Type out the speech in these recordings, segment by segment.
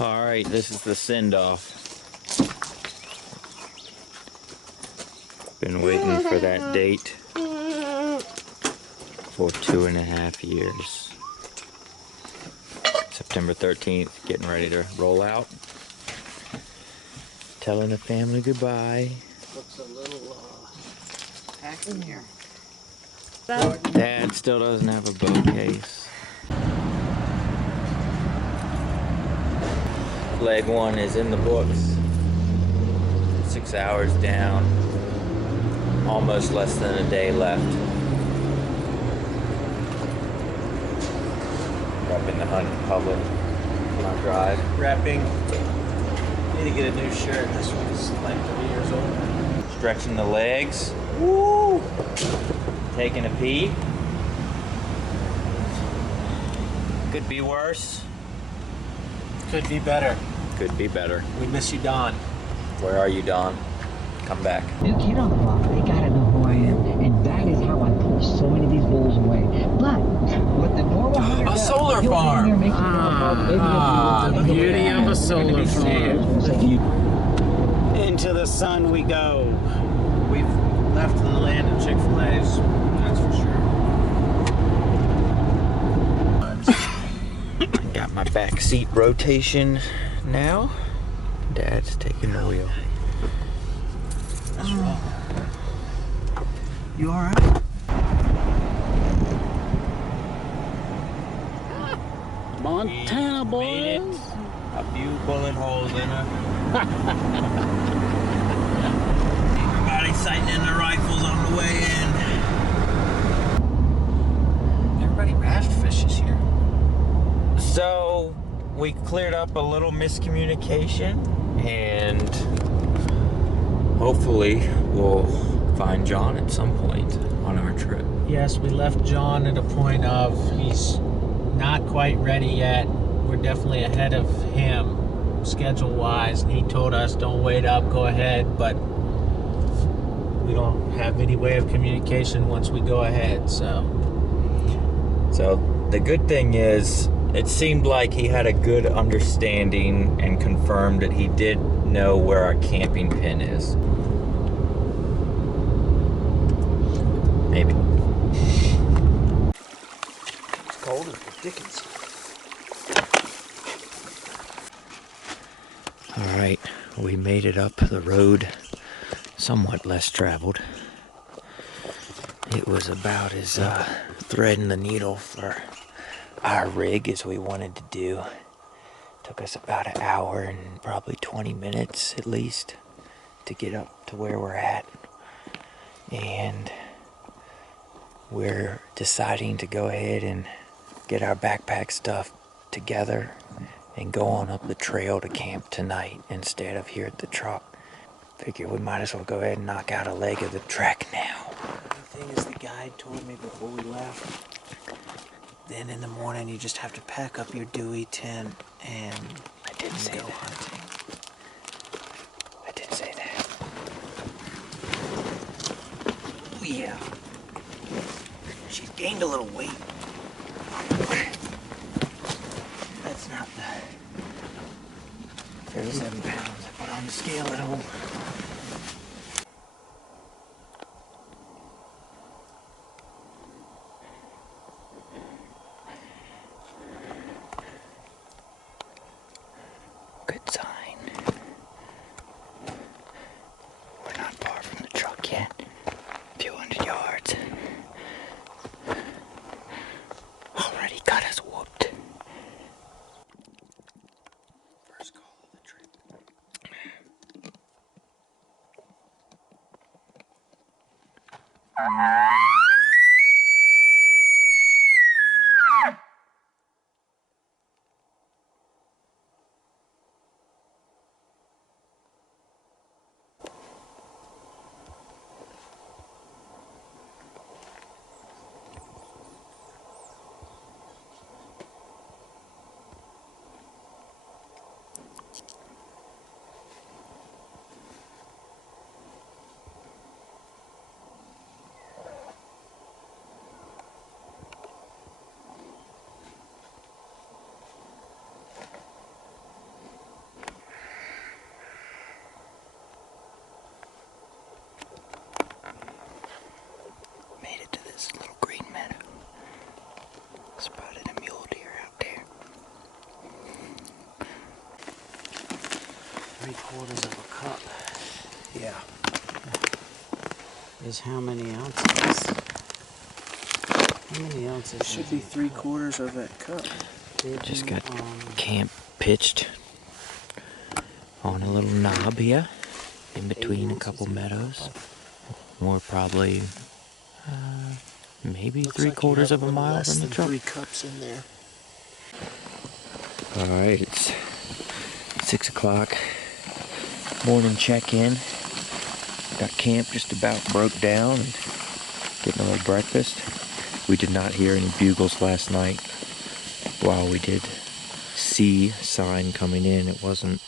Alright, this is the send-off. Been waiting for that date for 2.5 years. September 13th, getting ready to roll out. Telling the family goodbye. Looks a little packed in here. Dad still doesn't have a boat case. Leg one is in the books. 6 hours down. Almost less than a day left. Repping the hunt in public on our drive. Wrapping. Need to get a new shirt. This one's like 3 years old. Stretching the legs. Woo! Taking a pee. Could be worse. Could be better. Could be better. We miss you, Don. Where are you, Don? Come back. New kid on the block, they gotta know who I am, and that is how I pull so many of these bulls away. But what the normal hunter does, solar he'll farm. be in there making The beauty of a solar farm. Into the sun we go. We've left the land of Chick-fil-A's, that's for sure. Got my back seat rotation now. Dad's taking the wheel. What's wrong? You alright? Montana Made boys. it. A few bullet holes in her. Everybody sighting in their rifles on the way in. Everybody raft fishes here. So we cleared up a little miscommunication, and hopefully we'll find John at some point on our trip. Yes, we left John at a point of he's not quite ready yet. We're definitely ahead of him schedule-wise, and he told us don't wait up, go ahead, but we don't have any way of communication once we go ahead, so the good thing is it seemed like he had a good understanding and confirmed that he did know where our camping pin is. Maybe. it's cold as the dickens. Alright, we made it up the road, somewhat less traveled. It was about as threading the needle for our rig as we wanted to do. Took us about an hour and probably 20 minutes at least to get up to where we're at. And we're deciding to go ahead and get our backpack stuff together and go on up the trail to camp tonight instead of here at the truck. Figure we might as well go ahead and knock out a leg of the trek now. The thing is, the guide told me before we left, then in the morning you just have to pack up your dewy tent and I didn't say go that. hunting. I did say that. Oh yeah. She's gained a little weight. That's not the 37 pounds I put on the scale at home. Good sign. We're not far from the truck yet. A few hundred yards. Already got us whooped. First call of the trip. 3/4 of a cup. Yeah. Is how many ounces? How many ounces? Should be 3/4 of that cup. Just got camp pitched on a little knob here, in between a couple meadows. We're probably maybe Looks 3/4 of a mile less from the than truck. 3 cups in there. Alright, it's 6 o'clock. Morning check-in. Got camp just about broke down and getting a little breakfast. We did not hear any bugles last night. While we did see sign coming in, it wasn't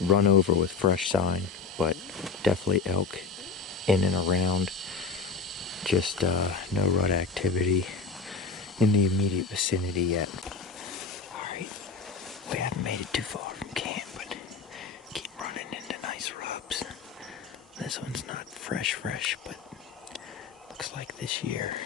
run over with fresh sign, but definitely elk in and around. Just no rut activity in the immediate vicinity yet. Alright, we haven't made it too far from camp, but keep running into nice rubs. This one's not fresh, but looks like this year.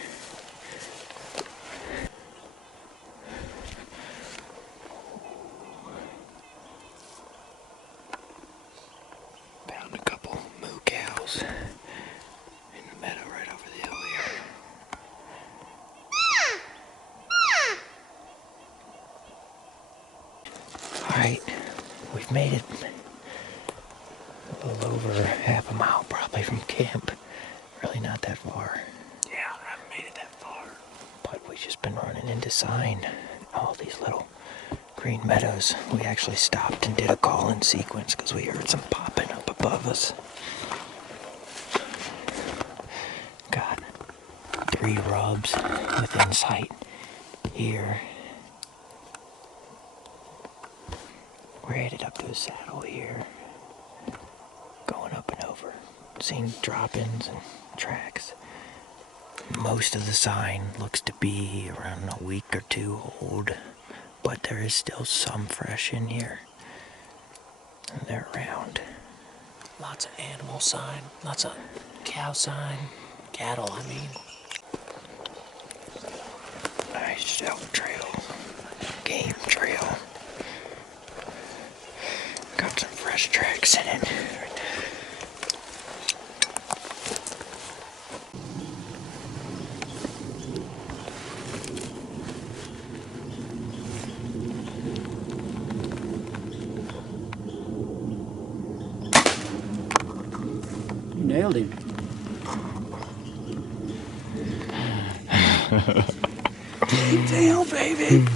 Found a couple moo cows in the meadow right over the hill here. Alright, we've made it a little over half a mile probably from camp. Really not that far. Yeah, I haven't made it that far. But we've just been running into sign. All these little green meadows. We actually stopped and did a call-in sequence because we heard some popping up above us. Got 3 rubs within sight here. We're headed up to a saddle here. Going up and over. Seen drop-ins and tracks. Most of the sign looks to be around a week or 2 old, but there is still some fresh in here. And they're around. Lots of animal sign, lots of cow sign, cattle, I mean. Nice elk trail, game trail. Got some fresh tracks in it. You nailed him. Damn, baby.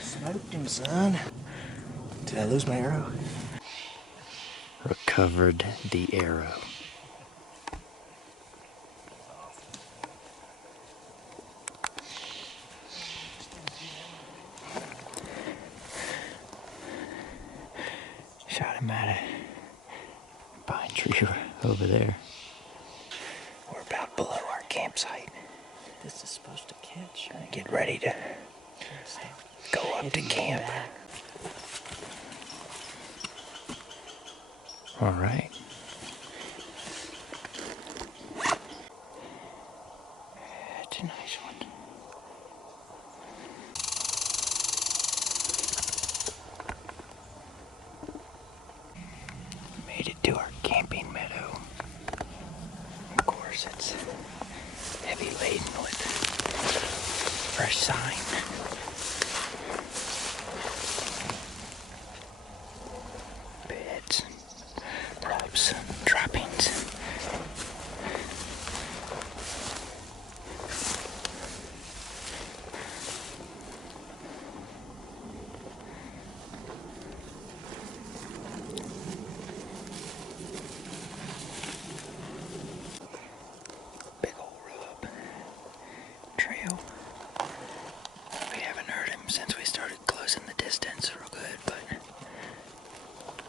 Smoked him, son. Did I lose my arrow? Recovered the arrow. Shot him at a pine tree over there. We're about below our campsite. This is supposed to catch. Gonna get ready to go up to camp. All right. That's a nice one. Made it to our camping meadow. Of course, it's heavy laden with fresh sign. Beds, rubs, droppings. Big old rub trail. We haven't heard him since we started closing the distance real good, but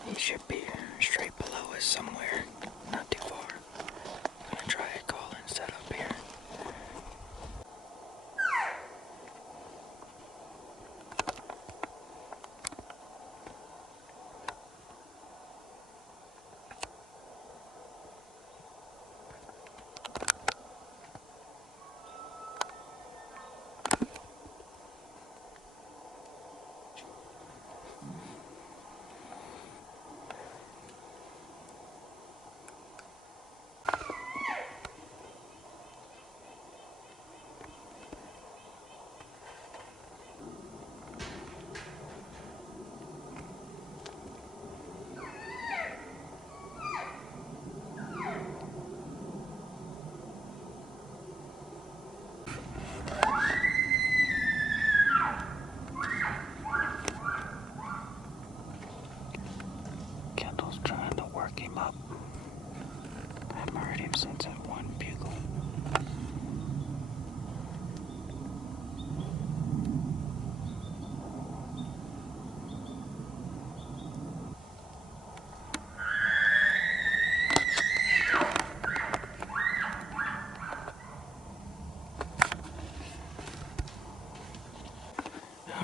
he should be straight below us somewhere, not too far. I'm gonna try a call-in setup here. him up. I haven't heard him since that one bugle.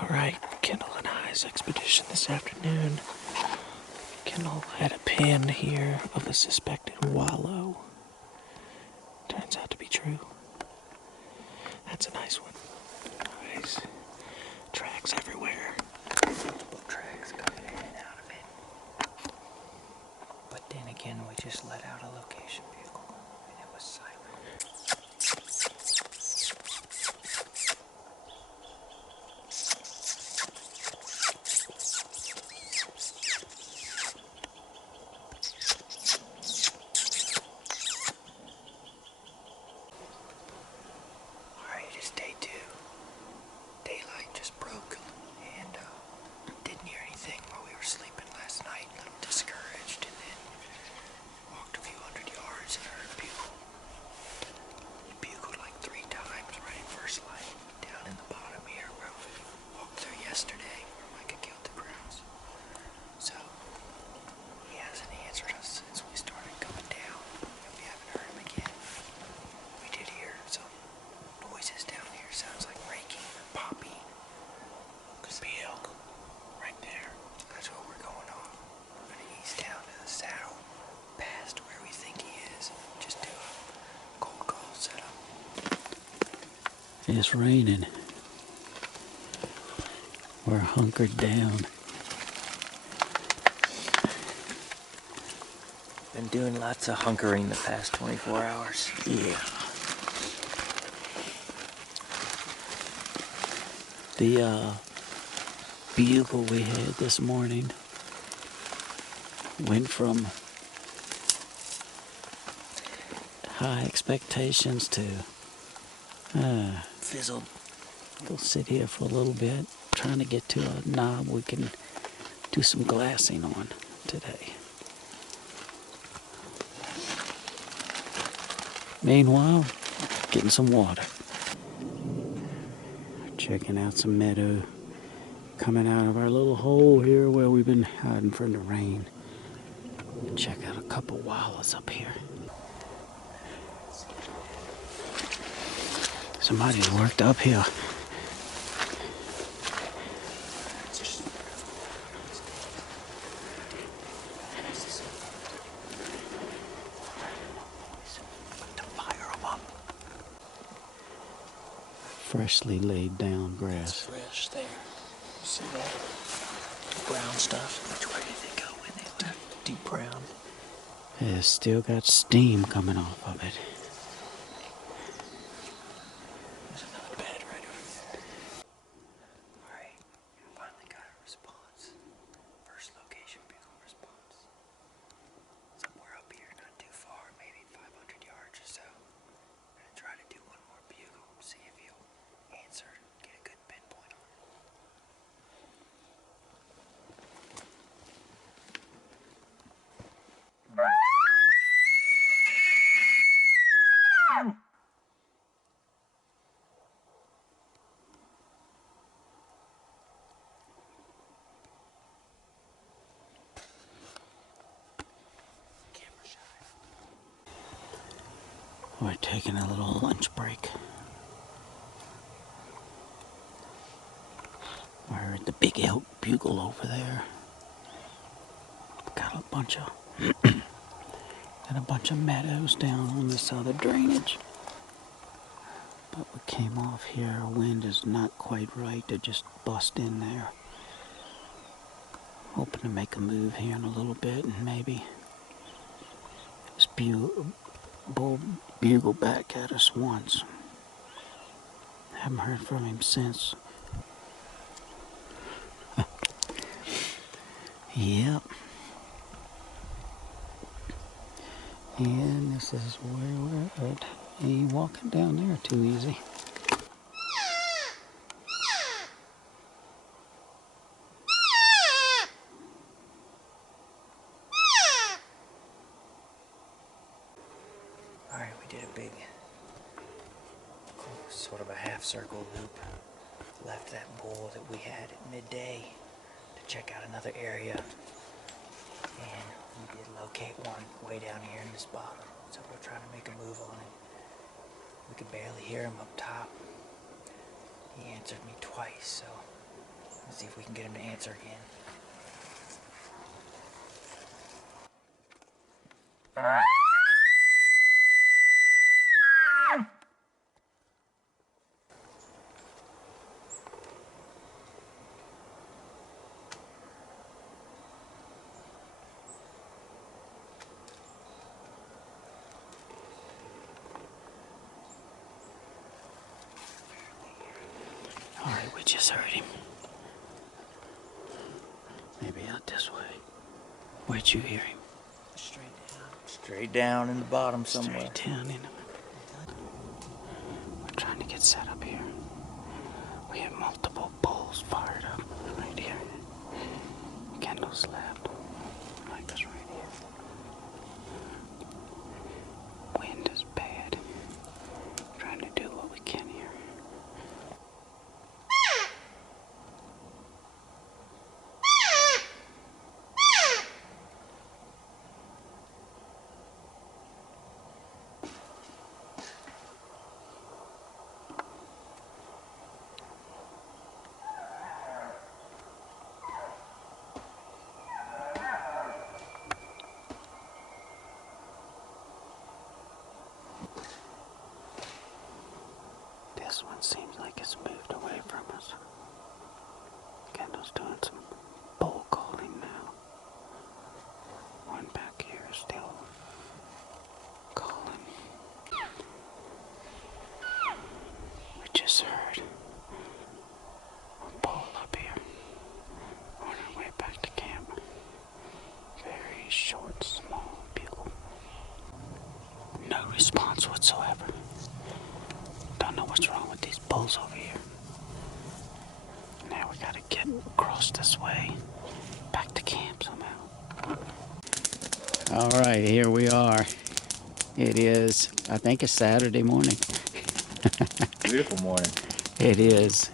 Alright, Kendall and I's expedition this afternoon. Kendall had a pin here of a suspected wallow. Turns out to be true. That's a nice one. Nice. Tracks everywhere. Tracks coming in and out of it. But then again, we just let out a location bugle, and it was silent. Alright, it is day 2. Daylight just broke, and didn't hear anything while we were sleeping last night. A little discouraged, and then walked a few hundred yards and heard a bugle. He bugled like 3 times right at first light, down in the bottom here where we walked through yesterday, where Micah killed the grouse. So he hasn't answered us since we started coming down, and we haven't heard him again. We did hear some noises down here. Sounds like raking or popping. Could be elk right there. That's what we're going on. We're gonna ease down to the saddle, past where we think he is. Just do a cold call setup. It's raining. We're hunkered down. Been doing lots of hunkering the past 24 hours. Yeah. The bugle we had this morning went from high expectations to Fizzled. go sit here for a little bit, trying to get to a knob we can do some glassing on today. Meanwhile, getting some water. Checking out some meadow coming out of our little hole here where we've been hiding from the rain. Check out a couple wallows up here. Somebody's worked up here. To fire them up. Freshly laid down grass. Fresh there. You see that? Brown stuff. Which way did they go when they left? Deep brown. It's still got steam coming off of it. There's another bed right over there. Alright, finally got a response. First location bugle response. Somewhere up here, not too far, maybe 500 yards or so. I'm gonna try to do one more bugle, see if he'll answer, get a good pinpoint on it. Camera shy. We're taking a little lunch break. I heard the big elk bugle over there. Got a bunch of meadows down on this other drainage. But we came off here. Wind is not quite right to just bust in there. Hoping to make a move here in a little bit and maybe this bull bugle back at us once. Haven't heard from him since. Yep. And this is where we're at. Ain't walking down there too easy. did a big, sort of a half circle loop. Left that bull that we had at Midday to check out another area. And we did locate one way down here in this bottom. So we're trying to make a move on it. We could barely hear him up top. He answered me twice, so let's see if we can get him to answer again. Alright, we just heard him. Maybe out this way. Where'd you hear him? Straight down. Straight down in the bottom somewhere. Straight down in the... We're trying to get set up here. We have multiple bulls fired up right here. Kendall's left. Like us right here. Wind is bad. Trying to do what we can here. This one seems like it's moved away from us. Kendall's doing some bull calling now. One back here is still calling. We just heard a bull up here on our way back to camp. Very short, small bugle. No response whatsoever. Don't know what's wrong with these bulls over here. Now we gotta get across this way, back to camp somehow. All right, here we are. It is, I think it's Saturday morning. Beautiful morning. It is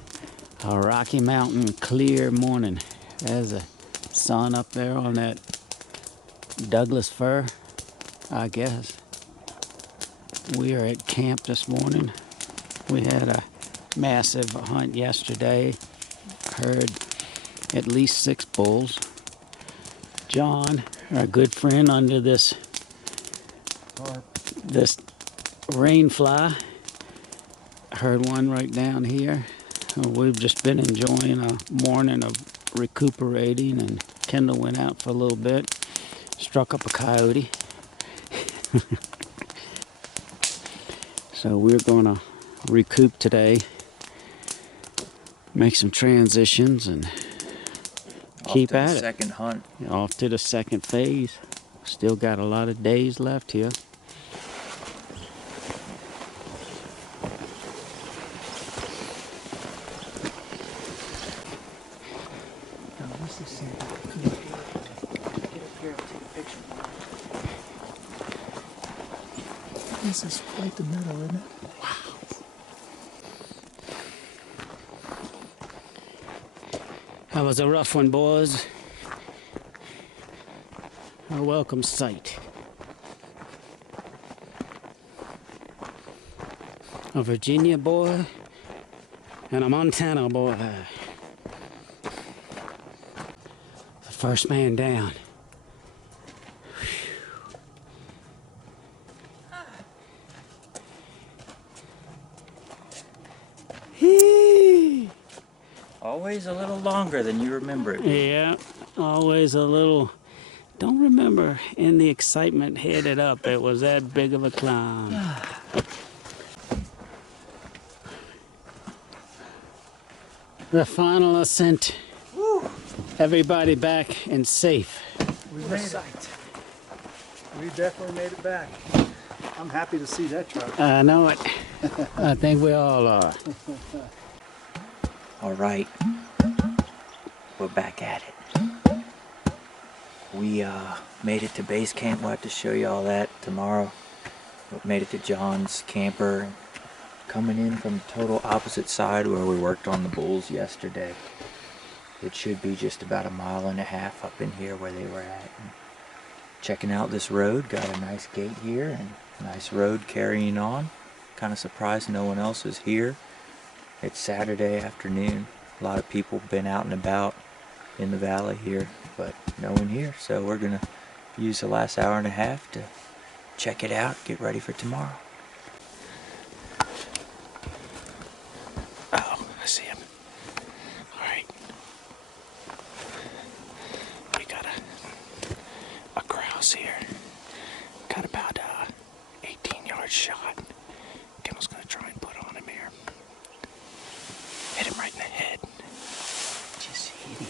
a Rocky Mountain clear morning. There's a sun up there on that Douglas fir, I guess. We are at camp this morning. We had a massive hunt yesterday. Heard at least 6 bulls. John, our good friend under this rainfly, heard one right down here. We've just been enjoying a morning of recuperating, and Kendall went out for a little bit, struck up a coyote. So we're gonna recoup today, make some transitions, and keep at it. Second hunt. Off to the second phase. Still got a lot of days left here. This is quite the meadow, isn't it? That was a rough one, boys. A welcome sight. A Virginia boy and a Montana boy. The first man down. Always a little longer than you remember it. Yeah, always a little. Don't remember in the excitement headed up it was that big of a climb. The final ascent. Woo! Everybody back and safe. We made it. We definitely made it back. I'm happy to see that truck. I know it. I think we all are. All right, we're back at it. We made it to base camp. We'll have to show you all that tomorrow. Made it to John's camper, coming in from the total opposite side where we worked on the bulls yesterday. It should be just about 1.5 miles up in here where they were at. And checking out this road, got a nice gate here and a nice road carrying on. Kind of surprised no one else is here. It's Saturday afternoon. A lot of people been out and about in the valley here, but no one here. So we're gonna use the last 1.5 hours to check it out, get ready for tomorrow. Oh, I see him. Alright. We got a grouse here. Got about 18-yard shot. Kendall's gonna try and put on him here. Hit him right in the head. Just hit him.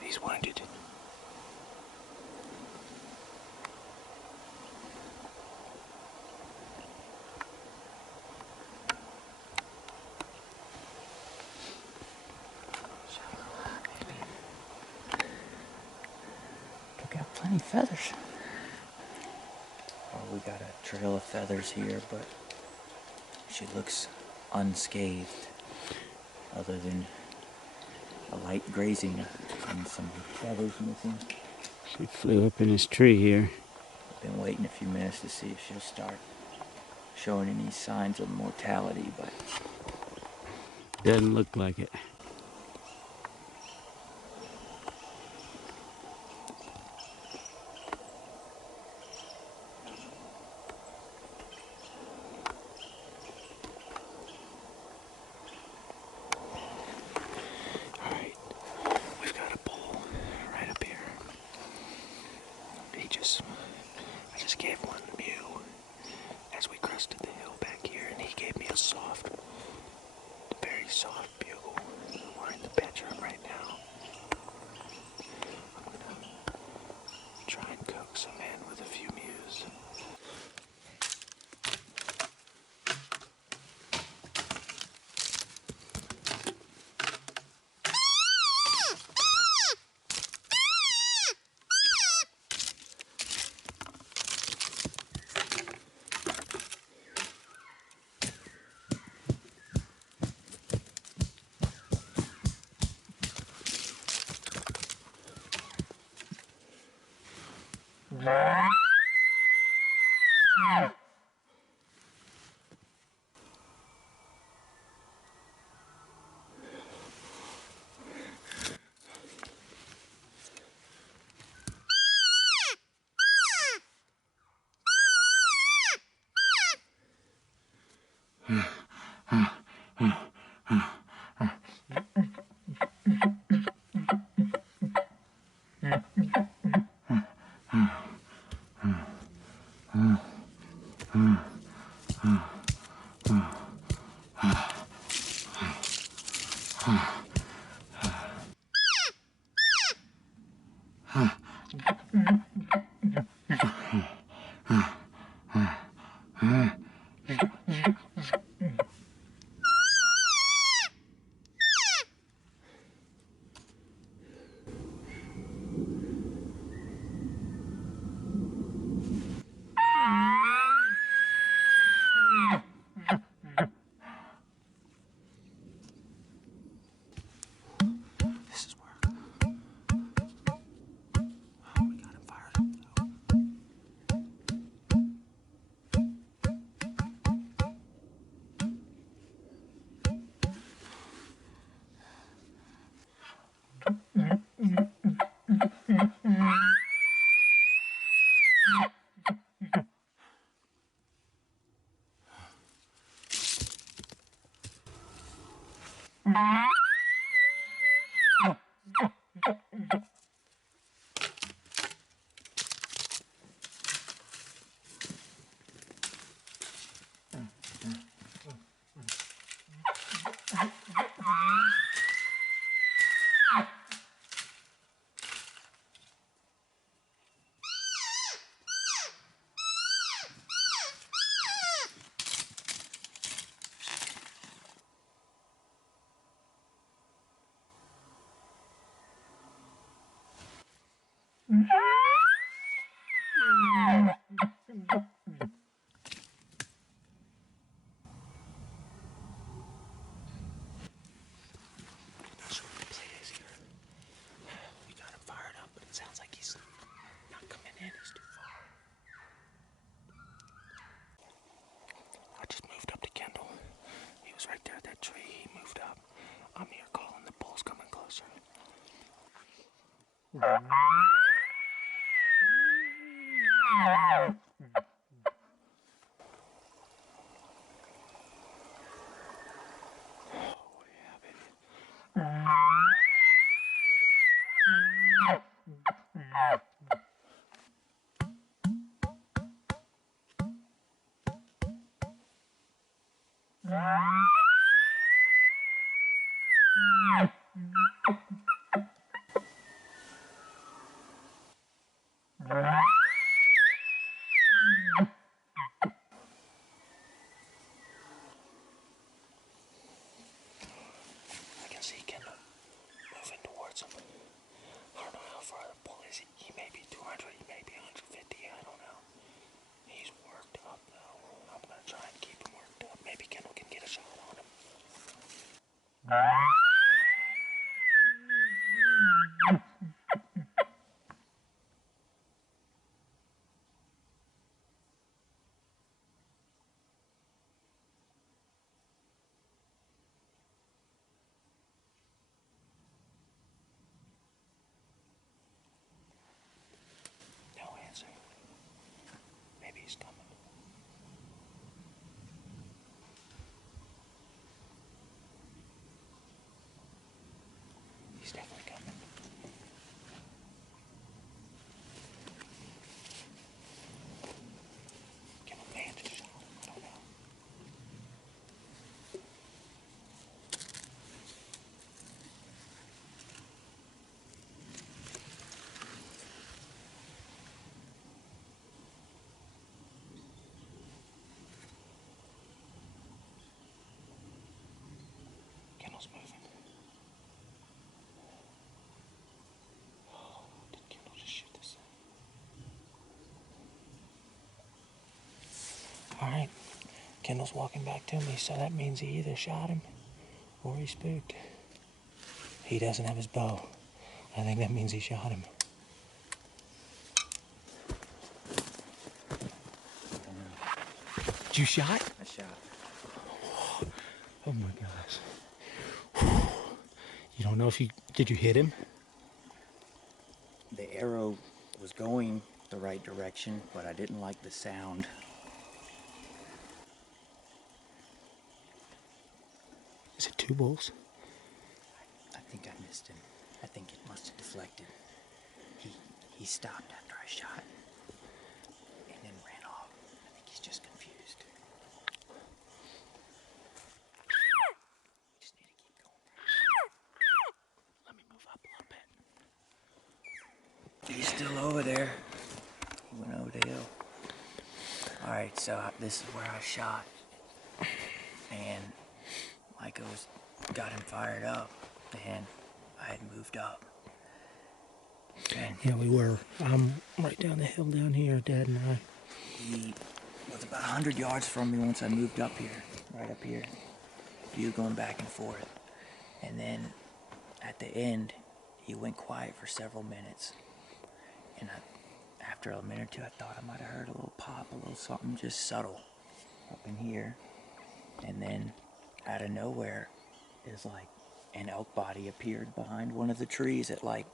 He's wounded. Got plenty of feathers. Well, we got a trail of feathers here, but she looks unscathed, other than a light grazing and some feathers missing. She flew up in his tree here. Been waiting a few minutes to see if she'll start showing any signs of mortality, but Doesn't look like it. Alright. We've got a bull right up here. I just gave one mew as we crested the hill back here, and he gave me a very soft bugle. We're in the bedroom right now. I'm gonna try and coax him in with a few mews. I can see Kendall moving towards him. I don't know how far the bull is. He may be 200, he may be 150, I don't know. He's worked up though. I'm gonna try and keep him worked up. Maybe Kendall can get a shot on him. No answer. Maybe he's coming. He's definitely coming. Kendall may have just shot him. I don't know. Kendall's moving. Oh, did Kendall just shoot this thing? Alright. Kendall's walking back to me, so that means he either shot him or he spooked. He doesn't have his bow. I think that means he shot him. Did you shot? I shot. Oh my gosh. You don't know if you... Did you hit him? The arrow was going the right direction, but I didn't like the sound. Is it two bulls? I think I missed him. I think it must have deflected. He stopped after I shot and then ran off. I think he's just confused. We just need to keep going. Let me move up a little bit. He's still over there. He went over the hill. Alright, so this is where I shot. And Micah got him fired up. And I had moved up. And Yeah, we were. I'm right down the hill down here, Dad and I. he was about 100 yards from me once I moved up here. Right up here. You going back and forth. And then at the end, he went quiet for several minutes. And after a minute or two, I thought I might have heard a little pop, a little something just subtle up in here. And then out of nowhere is like an elk body appeared behind one of the trees at like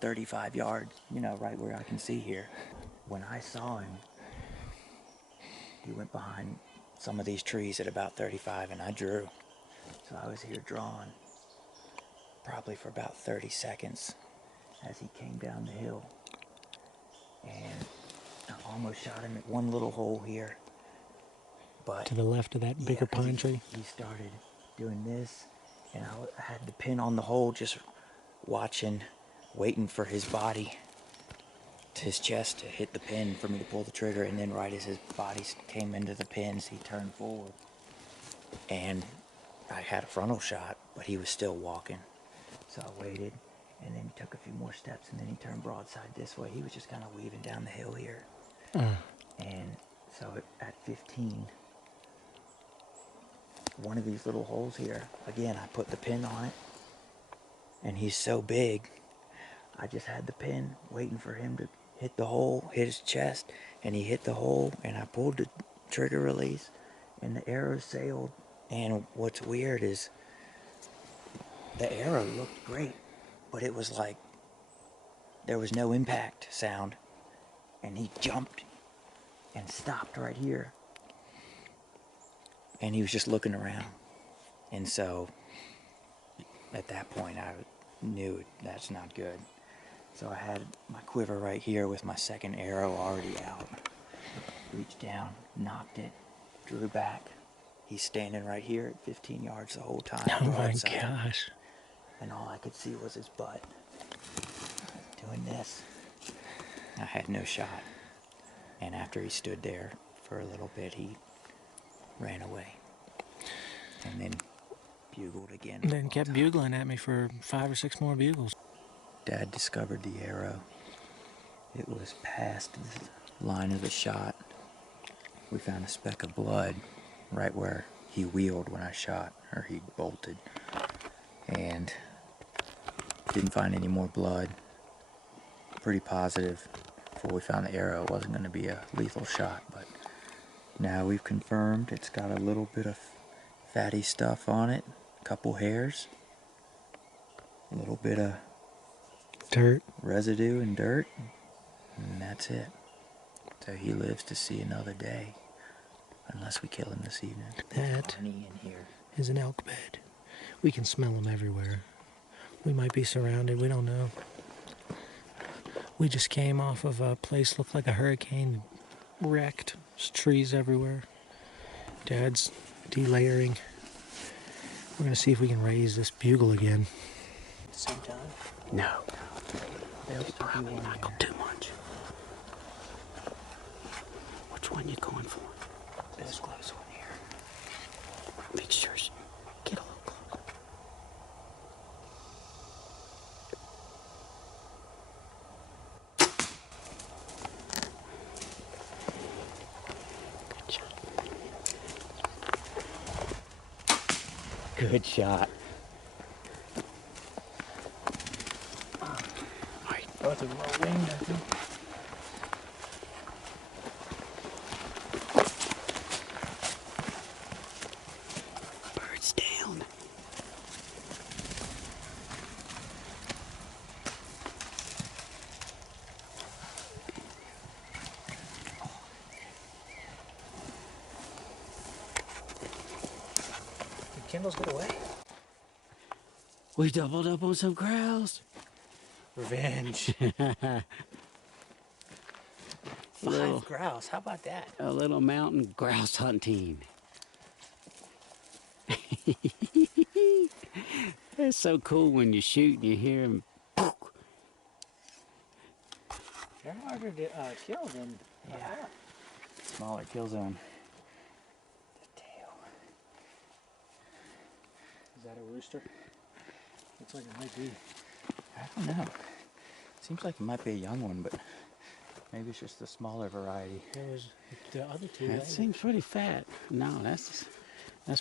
35 yards, right where I can see here. When I saw him, he went behind some of these trees at about 35 and I drew. So I was here drawing probably for about 30 seconds as he came down the hill. And I almost shot him at one little hole here. But To the left of that bigger pine tree. He started doing this, and I had the pin on the hole, just watching, waiting for his body, to his chest to hit the pin for me to pull the trigger. And then right as his body came into the pins, he turned forward. And I had a frontal shot, but he was still walking. So I waited, and then he took a few more steps, and then he turned broadside this way. He was just kind of weaving down the hill here. And so at 15, one of these little holes here, again, I put the pin on it, and he's so big, I just had the pin waiting for him to hit the hole, hit his chest, and he hit the hole, and I pulled the trigger release, and the arrow sailed. And what's weird is the arrow looked great, but it was like there was no impact sound, and he jumped and stopped right here. And he was just looking around. And so at that point I knew that's not good. So I had my quiver right here with my second arrow already out. Reached down, knocked it, drew back. He's standing right here at 15 yards the whole time. Oh my broadside. gosh. And all I could see was his butt. Doing this. I had no shot. And after he stood there for a little bit, he ran away. And then bugled again. And then kept bugling at me for 5 or 6 more bugles. Dad discovered the arrow. It was past the line of the shot. We found a speck of blood right where he wheeled when I shot, or he bolted. And didn't find any more blood. Pretty positive before we found the arrow it wasn't going to be a lethal shot, but now we've confirmed it's got a little bit of fatty stuff on it, a couple hairs, a little bit of Dirt. residue and dirt, and that's it. So he lives to see another day, unless we kill him this evening. That Honey in here. is an elk bed. We can smell them everywhere. We might be surrounded, we don't know. We just came off of a place looked like a hurricane, wrecked. There's trees everywhere. Dad's delayering. We're gonna see if we can raise this bugle again. At the same time? No. They'll probably not go too much. Which one you going for? This close one here. Make sure she get a little closer. Good shot. Alright, both of them are winged, I think. Birds down. Did Kindles get away? We doubled up on some grouse. Revenge. Little- 5 grouse, how about that? A little mountain grouse hunting. It's so cool when you shoot and you hear them. They're harder to kill than Smaller kill zone. The tail. Is that a rooster? Looks like it might be. I don't know. Seems like it might be a young one, but maybe it's just the smaller variety. There was the other two. That seems pretty fat. No, that's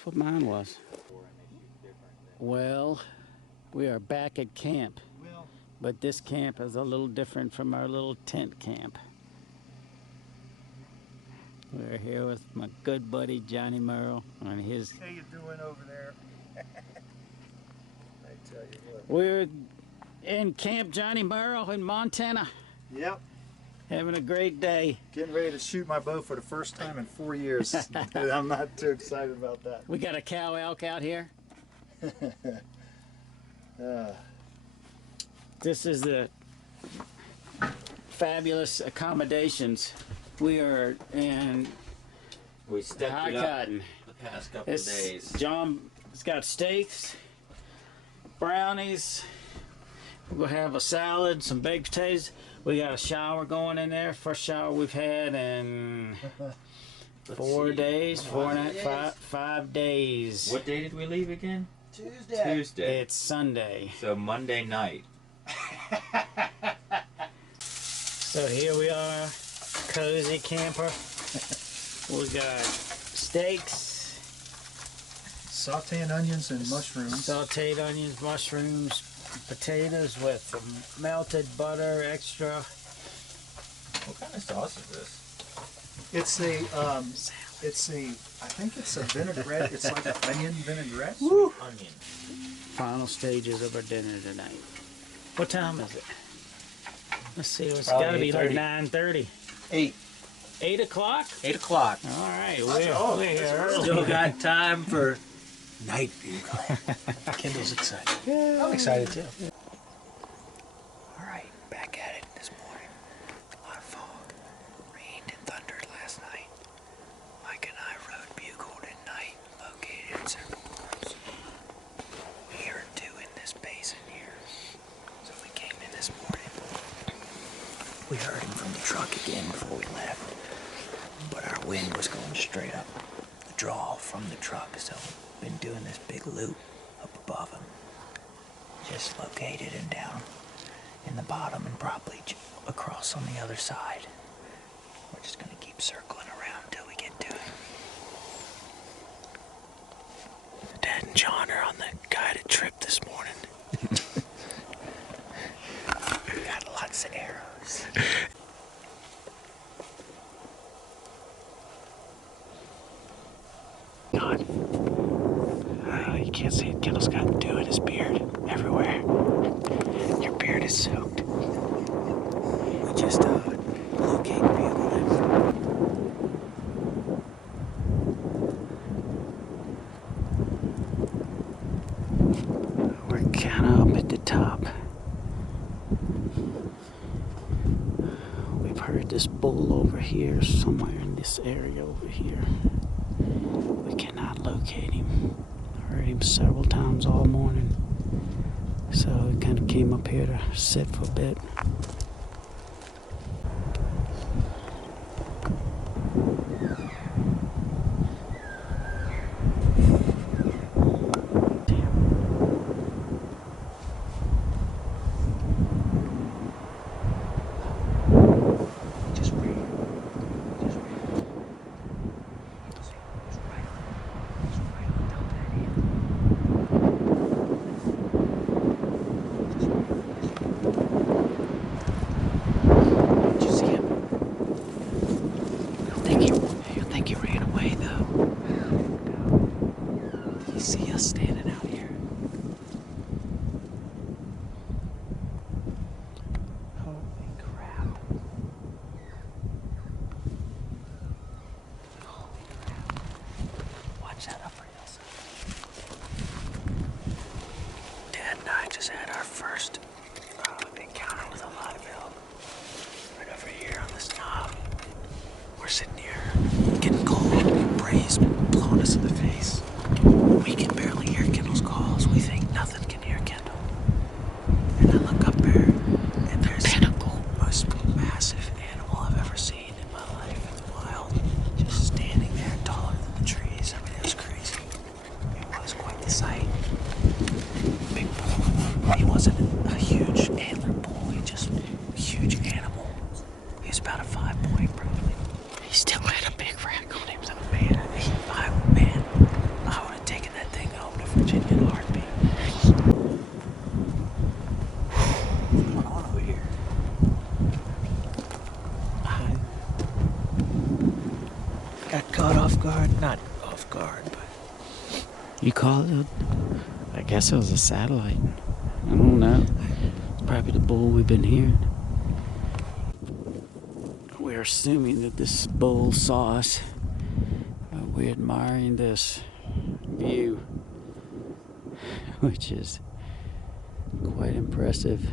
what mine was. Well, we are back at camp, but this camp is a little different from our little tent camp. We're here with my good buddy Johnny Merle on his. How you doing over there? I tell you what. We're in Camp Johnny Merle in Montana, Yep, having a great day. getting ready to shoot my bow for the first time in 4 years. I'm not too excited about that. We got a cow elk out here. This is the fabulous accommodations. We are in We stepped high it up cotton. the past couple of It's days. John's got steaks, brownies. We'll have a salad, some baked potatoes. We got a shower going in there. First shower we've had in 4 days, 5 days. What day did we leave again? Tuesday. Tuesday. It's Sunday. So Monday night. So here we are, cozy camper. We got steaks, Sauteing onions and mushrooms. sauteed onions, mushrooms, potatoes with melted butter, extra. What kind of sauce is this? It's a, I think it's a vinaigrette. It's like an onion vinaigrette. Onion. Final stages of our dinner tonight. What time is it? Let's see, it's Probably got to be like 8:30. 9:30. 8. 8 o'clock? 8 o'clock. All right, we're here early. Still got time for night view. Kendall's excited. I'm excited too. All right, back at it this morning. A lot of fog. Rained and thundered last night. Mike and I rode bugled at night, located several points. We heard two in this basin here, so we came in this morning. We heard him from the truck again before we left, but our wind was going straight up the draw from the truck, so we've been doing this big loop up above him. Just located him down in the bottom and probably across on the other side. We're just gonna keep circling around till we get to it. Dad and John are on the guided trip this morning. We got lots of arrows. God. You can't see it. Kendall's got dew in his beard everywhere. Your beard is soaked. We just locate bugle him. We're kind of up at the top. We've heard this bull over here, somewhere in this area over here. We cannot locate him. I heard him several times all morning. So we kind of came up here to sit for a bit. Just wait. Just wait. It's right on top of that hill. Did you see him? You'll think he ran away though. You see us standing out here? Holy crap. Holy crap. Watch that upper hillside. Dad and I just had our first encounter with a live elk. Right over here on this knob. We're sitting here getting cold, breeze blowing us in the face. We can barely hear Kendall's calls. We think nothing can hear Kendall. And I look up there, and there's the most massive animal I've ever seen in my life in the wild. Just standing there, taller than the trees. I mean, it was crazy. It was quite the sight. Big bull. He wasn't a huge antler bull. He just a huge animal. He was about a 5-point probably. He still had a big rack on him. So man, I would have taken that thing home to Virginia in a heartbeat. What's going on over here? I got caught off guard. Not off guard, but You call it? I guess it was a satellite. I don't know. It's probably the bull we've been hearing. We're assuming that this bull saw us. We're admiring this view, which is quite impressive.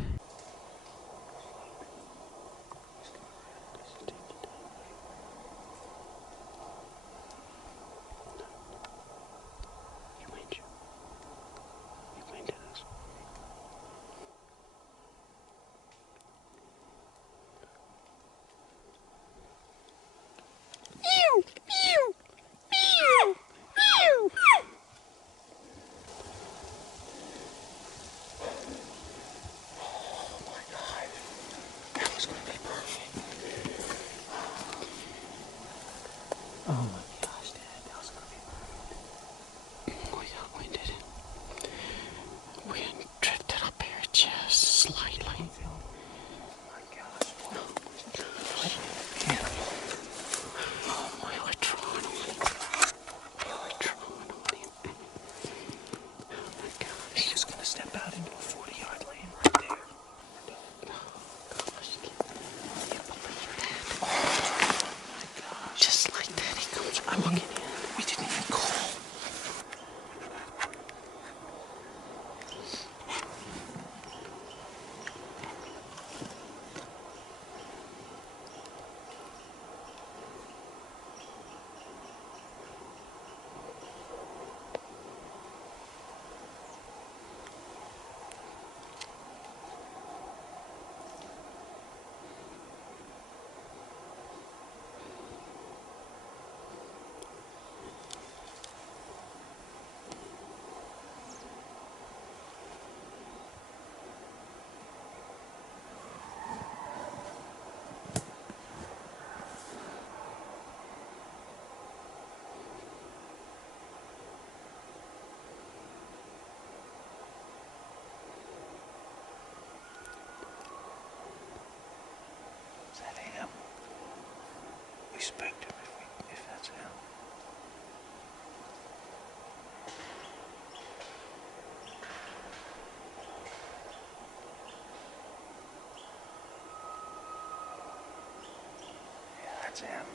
That's him.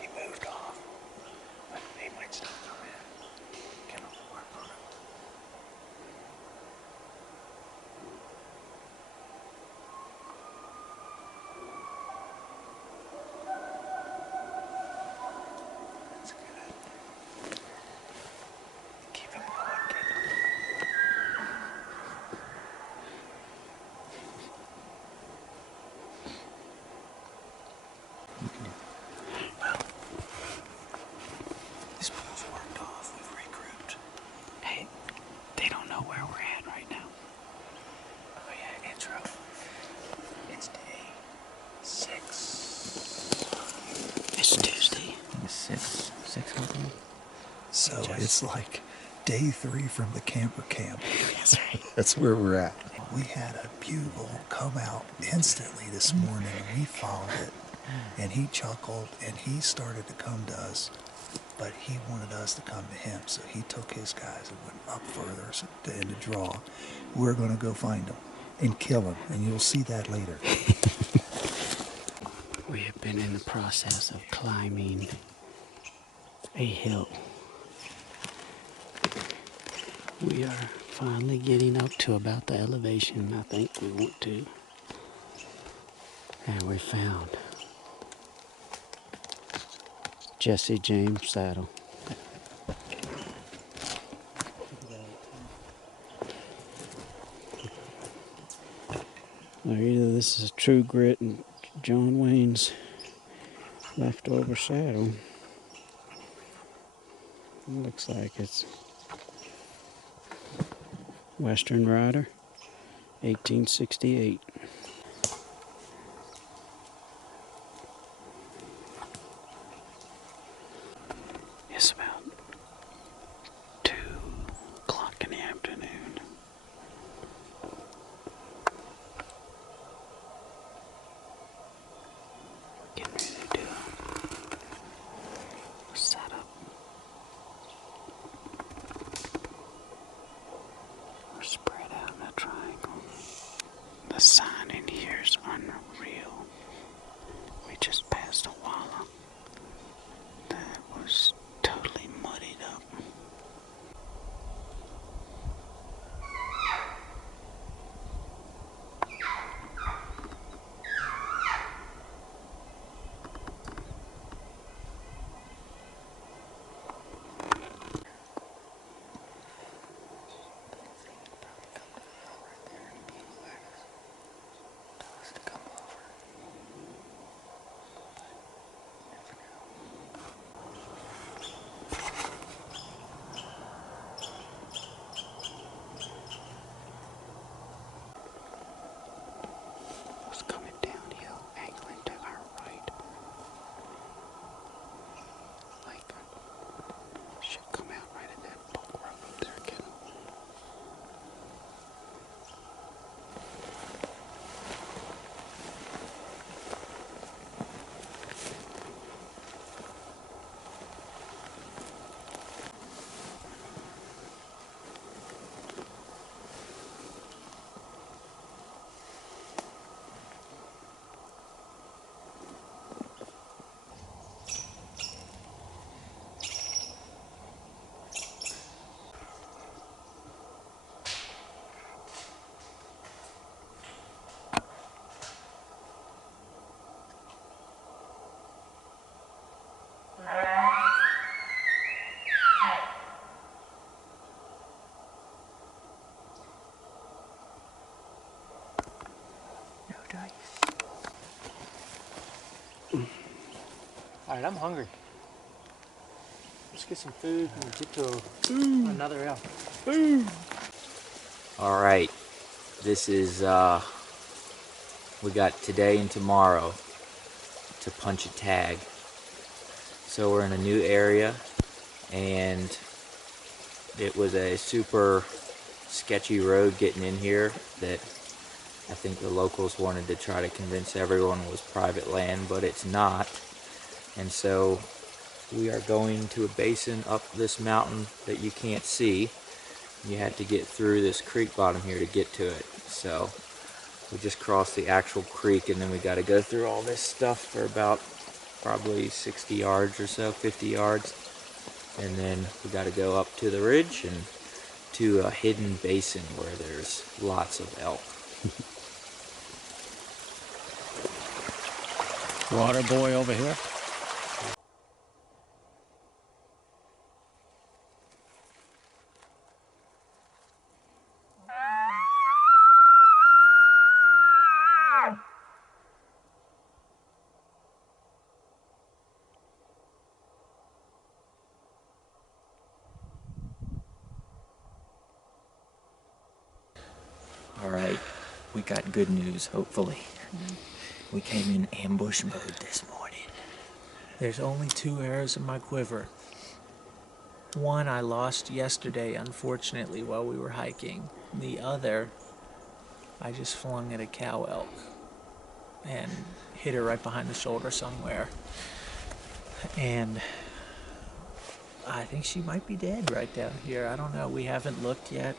He moved off. But he might still come in. Can I work on it? That's good. Keep him going, Kendall. Well, this bull's worked off. We've regrouped. Hey, they don't know where we're at right now. Oh yeah, intro. It's day 6. It's Tuesday. It's 6 something. So it's like day 3 from the camper camp. That's right. That's where we're at. We had a bugle come out instantly this morning, and we followed it. And he chuckled, and he started to come to us, but he wanted us to come to him. So he took his guys and went up further to end the draw. We're going to go find him and kill him, and you'll see that later. We have been in the process of climbing a hill. We are finally getting up to about the elevation I think we want to. And we found Jesse James saddle. Now either this is a True Grit and John Wayne's leftover saddle. It looks like it's Western Rider, 1868. It's about 2 o'clock in the afternoon. Getting ready to do a setup. We're spread out in a triangle. The sign in here is unreal. We just passed a wallow that was totally muddied up. Was coming downhill, angling to our right. Like, should come out right at that book road up there again. No dice. All right, I'm hungry. Let's get some food and get to another elk. All right. This is, we got today and tomorrow to punch a tag. So we're in a new area, and it was a super sketchy road getting in here that I think the locals wanted to try to convince everyone was private land, but it's not. And so we are going to a basin up this mountain that you can't see. You had to get through this creek bottom here to get to it. So we just crossed the actual creek, and then we got to go through all this stuff for about probably 60 yards or so, 50 yards. And then we got to go up to the ridge and to a hidden basin where there's lots of elk. Water boy over here. All right, we got good news, hopefully. We came in ambush mode this morning. There's only 2 arrows in my quiver. One I lost yesterday, unfortunately, while we were hiking. The other, I just flung at a cow elk and hit her right behind the shoulder somewhere. And I think she might be dead right down here. I don't know. We haven't looked yet.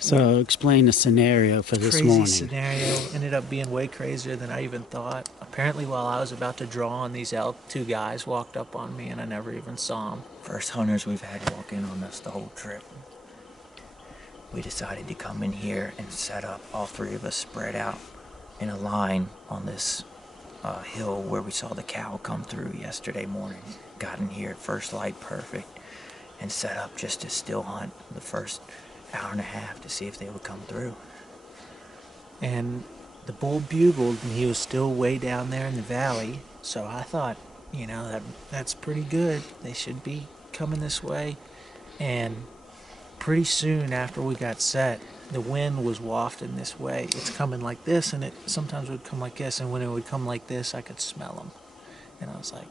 So explain the scenario for this Crazy morning. scenario. Ended up being way crazier than I even thought. Apparently, while I was about to draw on these elk, 2 guys walked up on me and I never even saw them. First hunters we've had walk in on us the whole trip. We decided to come in here and set up, all 3 of us spread out in a line on this hill where we saw the cow come through yesterday morning. Got in here at first light, perfect, and set up just to still hunt the first hour and a half to see if they would come through. And the bull bugled and he was still way down there in the valley. So I thought, that's pretty good. They should be coming this way. And pretty soon after we got set, the wind was wafting this way. It's coming like this, and it sometimes would come like this. And when it would come like this, I could smell them. And I was like,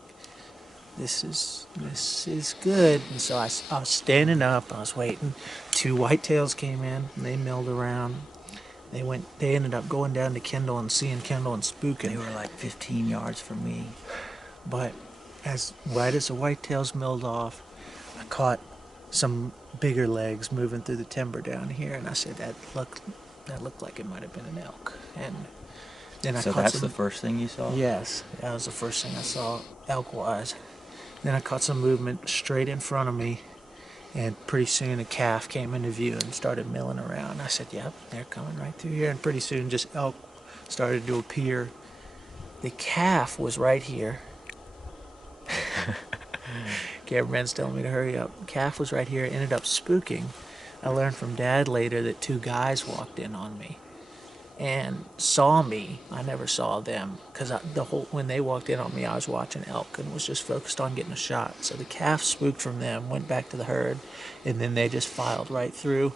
this is good. And so I was standing up, I was waiting. 2 whitetails came in, and they milled around. They ended up going down to Kendall and seeing Kendall and spooking. They were like 15 yards from me. But right as the whitetails milled off, I caught some bigger legs moving through the timber down here, and I said that looked like it might have been an elk. And then I So caught that's the first thing you saw? Yes, that was the first thing I saw elk-wise. Then I caught some movement straight in front of me, and pretty soon a calf came into view and started milling around. I said, yep, they're coming right through here. And pretty soon just elk started to appear. The calf was right here. Cameraman's telling me to hurry up. Calf was right here, ended up spooking. I learned from Dad later that 2 guys walked in on me and saw me. I never saw them because when they walked in on me, I was watching elk and was just focused on getting a shot. So the calf spooked from them, went back to the herd, and then they just filed right through.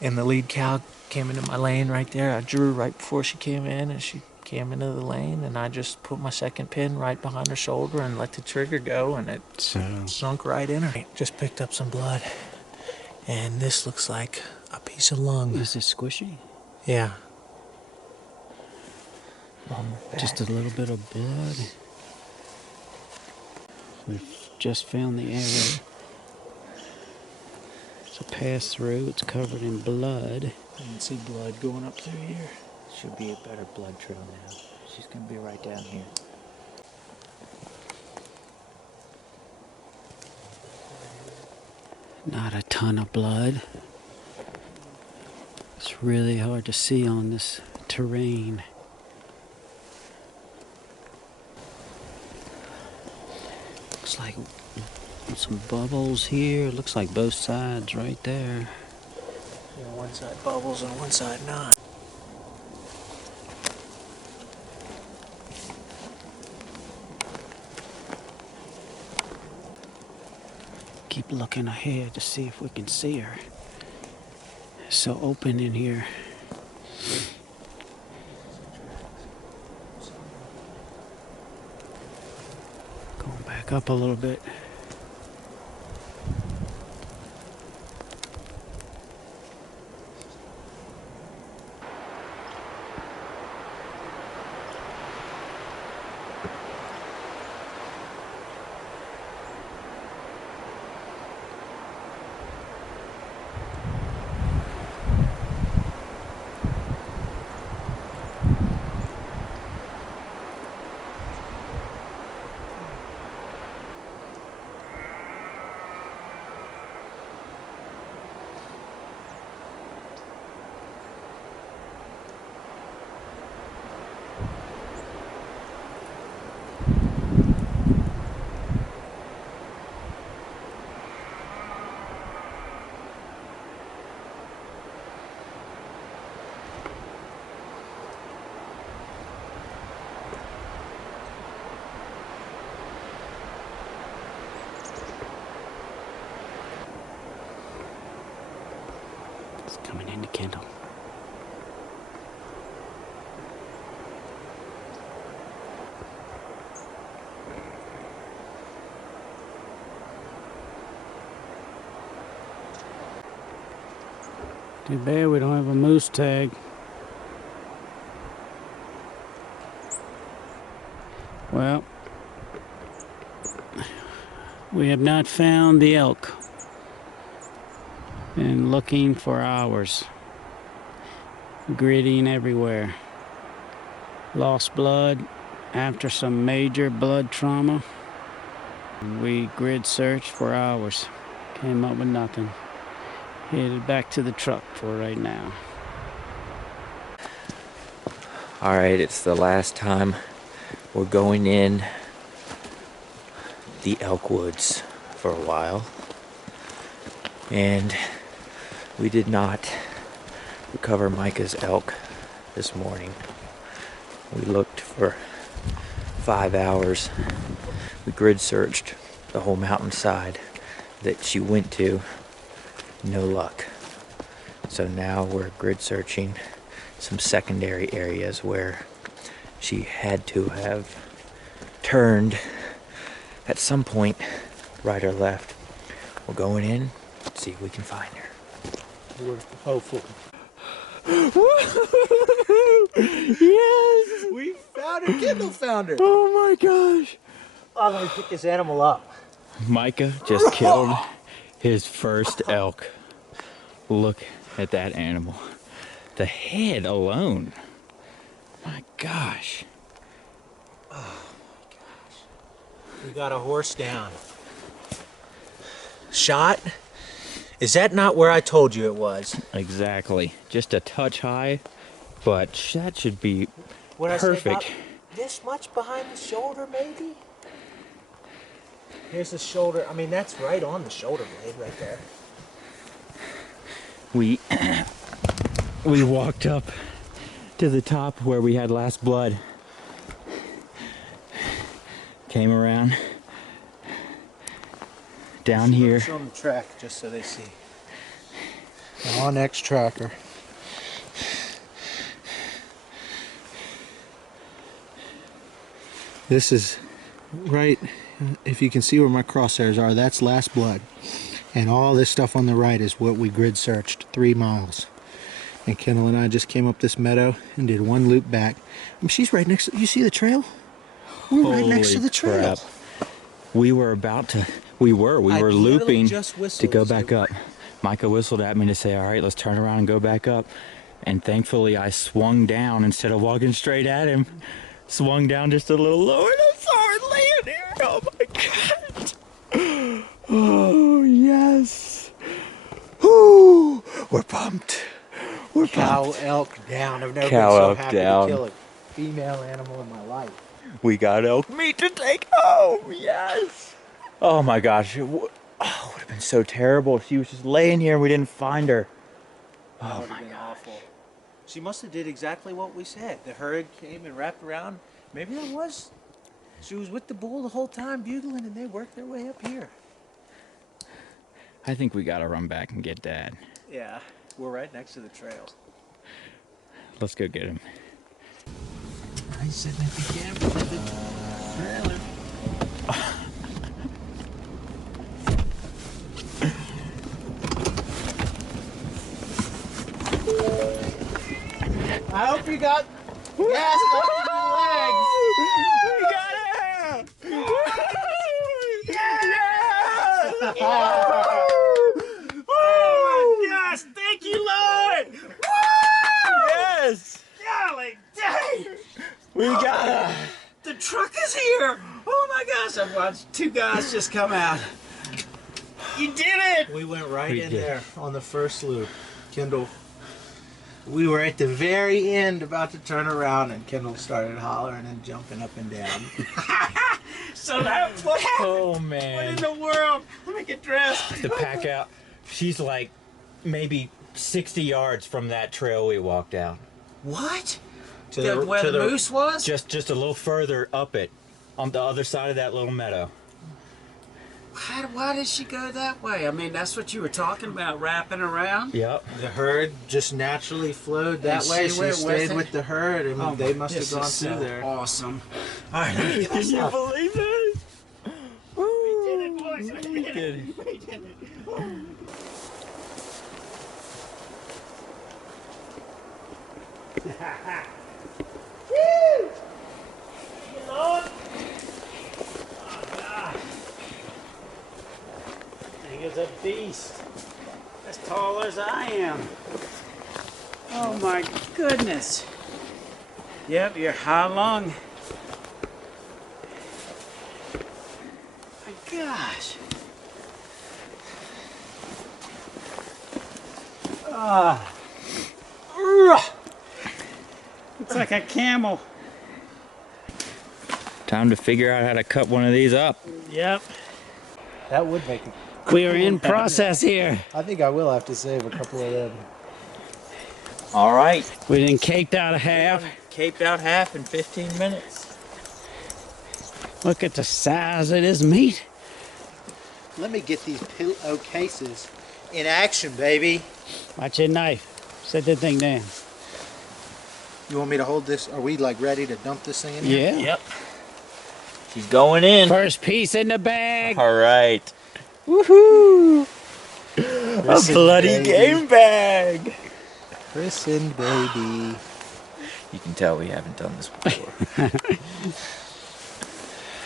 And the lead cow came into my lane right there. I drew right before she came in, and she came into the lane, and I just put my second pin right behind her shoulder and let the trigger go, and it sunk right in her. Just picked up some blood, and this looks like a piece of lung. Is it squishy? Yeah. Just a little bit of blood. We've just found the arrow. It's a pass through. It's covered in blood. I can see blood going up through here. Should be a better blood trail now. She's going to be right down here. Not a ton of blood. It's really hard to see on this terrain. Looks like some bubbles here. Looks like both sides right there. Yeah, one side bubbles and one side not. Keep looking ahead to see if we can see her. It's so open in here. Going back up a little bit. to Kendall. Too bad we don't have a moose tag. Well, we have not found the elk. Been looking for hours. Gritting everywhere. Lost blood after some major blood trauma. We grid searched for hours. Came up with nothing. Headed back to the truck for right now. Alright, it's the last time we're going in the elk woods for a while. And we did not recover Micah's elk this morning. We looked for 5 hours. We grid searched the whole mountainside that she went to. No luck. So now we're grid searching some secondary areas where she had to have turned at some point, right or left. We're going in, see if we can find her. We're hopeful. Yes! We found her! Kendall found her! Oh my gosh! Oh, let me pick this animal up. Micah just killed his first elk. Look at that animal. The head alone. My gosh. We got a horse down. Shot? Is that not where I told you it was? Exactly. Just a touch high, but that should be What I say, perfect. about this much behind the shoulder, maybe? Here's the shoulder. I mean, that's right on the shoulder blade right there. We walked up to the top where we had last blood. Came around down here. Show them the track just so they see. On X tracker. This is right, if you can see where my crosshairs are, that's last blood. And all this stuff on the right is what we grid searched 3 miles. And Kendall and I just came up this meadow and did one loop back. I mean, she's right next to, you see the trail? We're right next to the trail. Crap. We were about to, we were looping to go back up. Micah whistled at me to say, all right, let's turn around and go back up. And thankfully I swung down instead of walking straight at him. Swung down just a little lower and I saw her laying there. Oh my God. Oh, yes. Ooh, We're pumped. we're cow elk down. I've never Cow been so elk happy down. to kill a female animal in my life. We got elk meat to take home. Yes. Oh my gosh. It would have been so terrible if she was just laying here and we didn't find her. Oh my Been God. awful. She must have did exactly what we said. The herd came and wrapped around. Maybe that was. She was with the bull the whole time bugling, and they worked their way up here. I think we gotta run back and get Dad. Yeah, we're right next to the trail. Let's go get him. He's sitting at the camper with the trailer. I hope you got gas left in your legs. We got it! Oh my gosh! Thank you, Lord! Yes! Golly dang! We got her! The truck is here! Oh my gosh! I've watched 2 guys just come out. You did it! We went right We in did. there on the first loop. Kendall, we were at the very end about to turn around, and Kendall started hollering and jumping up and down. So that's what happened. Oh What in man. the world? Let me get dressed. The pack out, she's like maybe 60 yards from that trail we walked out. What? To Where to the moose was? Just a little further up it, on the other side of that little meadow. Why did she go that way? I mean, that's what you were talking about, wrapping around. Yep. The herd just naturally flowed that And way. she She went stayed with with it? the herd, and Oh, they must have this gone is through so there. Awesome. All right, let me get this up. Believe this? We did it, boys. We did it. We did it. Woo! You Lord. Oh, God. Thing is a beast. As tall as I am. Oh, my goodness. Yep, you're how long? My gosh. Looks like a camel. Time to figure out how to cut one of these up. Yep. That would make it. We are in process here. I think I will have to save a couple of them. All right. We done caked out a half. Caped out half in 15 minutes. Look at the size of this meat. Let me get these pillow cases in action, baby. Watch your knife. Set that thing down. You want me to hold this? Are we like ready to dump this thing in here? Yeah. Yep. She's going in. First piece in the bag. All right. Woohoo! Listen, A bloody baby. game bag. Listen, baby. You can tell we haven't done this before.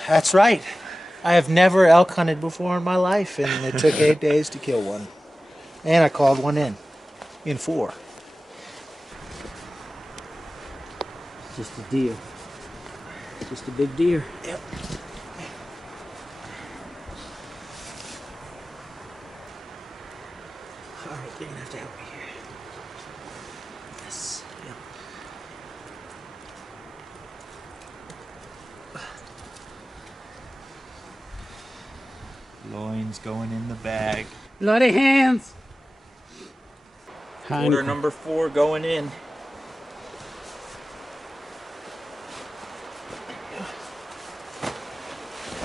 That's right. I have never elk hunted before in my life, and it took 8 days to kill one. And I called one in 4. Just a deer. Just a big deer. Yep. All right, you're gonna have to help me here. Yes. Yep. Loin's going in the bag. Bloody hands. Order number 4 going in.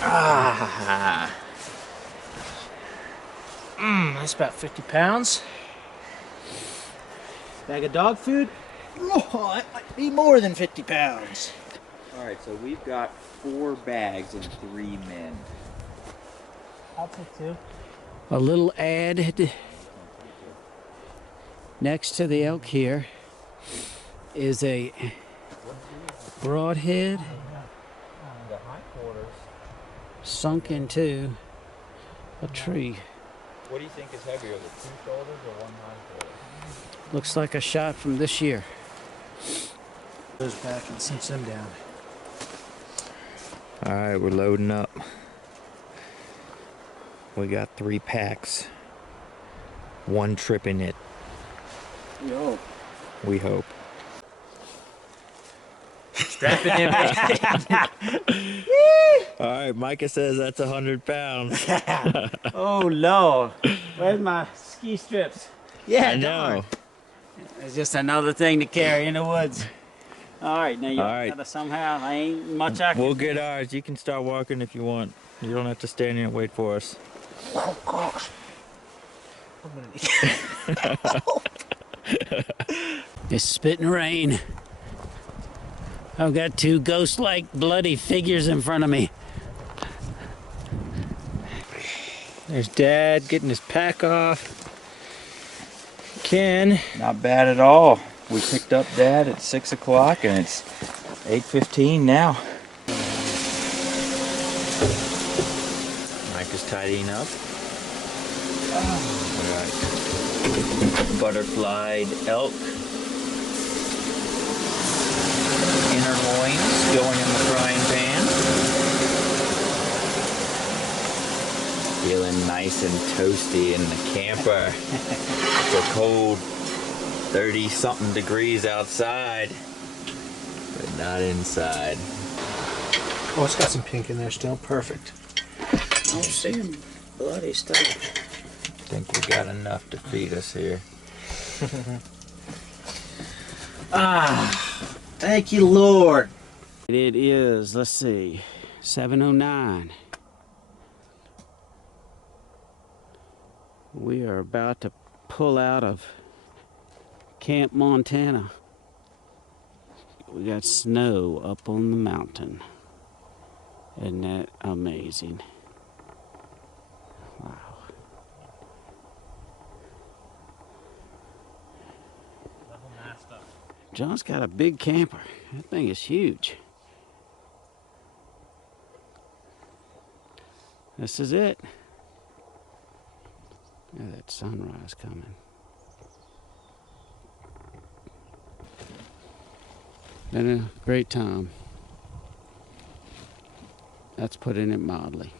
Ah. That's about 50 pounds. Bag of dog food? Oh, that might be more than 50 pounds. All right, so we've got 4 bags and 3 men. I'll take 2. A little added next to the elk here is a broadhead sunk into a tree. What do you think is heavier, the 2 shoulders or 1 hindquarter? Looks like a shot from this year. Goes back and sits them down. All right, we're loading up. We got 3 packs. 1 trip in it. Yo. We hope. Strap it in. All right, Micah says that's 100 pounds. Oh, Lord. Where's my ski strips? Yeah, I know. It's just another thing to carry in the woods. All right, now you All right. gotta somehow, I ain't much I can We'll get ours. You can start walking if you want. You don't have to stand here and wait for us. Oh, gosh. I'm gonna need It's spitting rain. I've got 2 ghost-like bloody figures in front of me. There's Dad getting his pack off. Ken. Not bad at all. We picked up Dad at 6 o'clock and it's 8:15 now. Mike is tidying up. All right. Butterflied elk. Inner loins going in the frying pan. Feeling nice and toasty in the camper. It's a cold 30-something degrees outside, but not inside. Oh, it's got some pink in there still. Perfect. I'm seeing bloody stuff. I think we got enough to feed us here. Thank you, Lord. It is, let's see, 7:09. We are about to pull out of Camp Montana. We got snow up on the mountain. Isn't that amazing? Wow. John's got a big camper. That thing is huge. This is it. Look at that sunrise coming. Been a great time. That's putting it mildly.